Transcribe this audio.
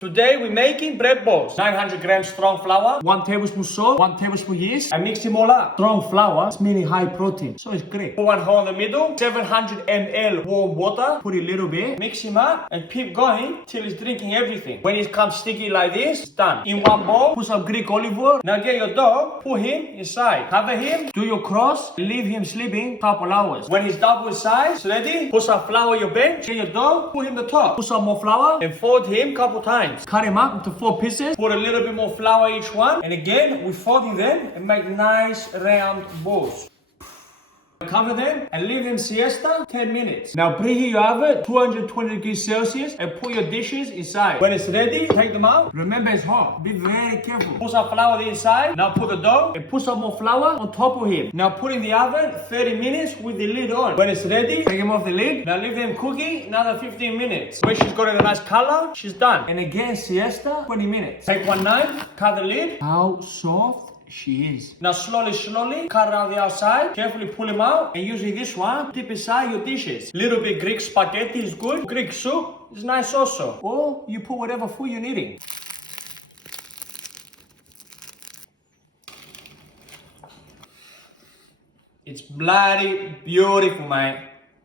Today we're making bread balls. 900 grams strong flour, 1 tablespoon salt, 1 tablespoon yeast. I mix them all up. Strong flour is meaning high protein, so it's great. Put one hole in the middle, 700 ml warm water, put it a little bit, mix him up and keep going till it's drinking everything. When it comes sticky like this, it's done. In one bowl, put some Greek olive oil. Now get your dog, put him inside. Cover him, do your cross, leave him sleeping couple hours. When he's double size, it's ready, put some flour on your bench, get your dog, put him on the top. Put some more flour and fold him couple times. Cut him up into 4 pieces, put a little bit more flour each one, and again, we're folding them and make nice round balls. Cover them and leave them siesta 10 minutes. Now preheat your oven 220 degrees Celsius and put your dishes inside. When it's ready, take them out. Remember it's hot. Be very careful. Put some flour inside. Now put the dough and put some more flour on top of him. Now put in the oven 30 minutes with the lid on. When it's ready, take them off the lid. Now leave them cooking another 15 minutes. When she's got a nice color, she's done. And again, siesta 20 minutes. Take one knife, cut the lid. How soft she is. Now slowly cut around the outside, carefully pull them out, and using this one, dip inside your dishes. Little bit Greek spaghetti is good. Greek soup is nice also. Or you put whatever food you're eating. It's bloody beautiful, mate.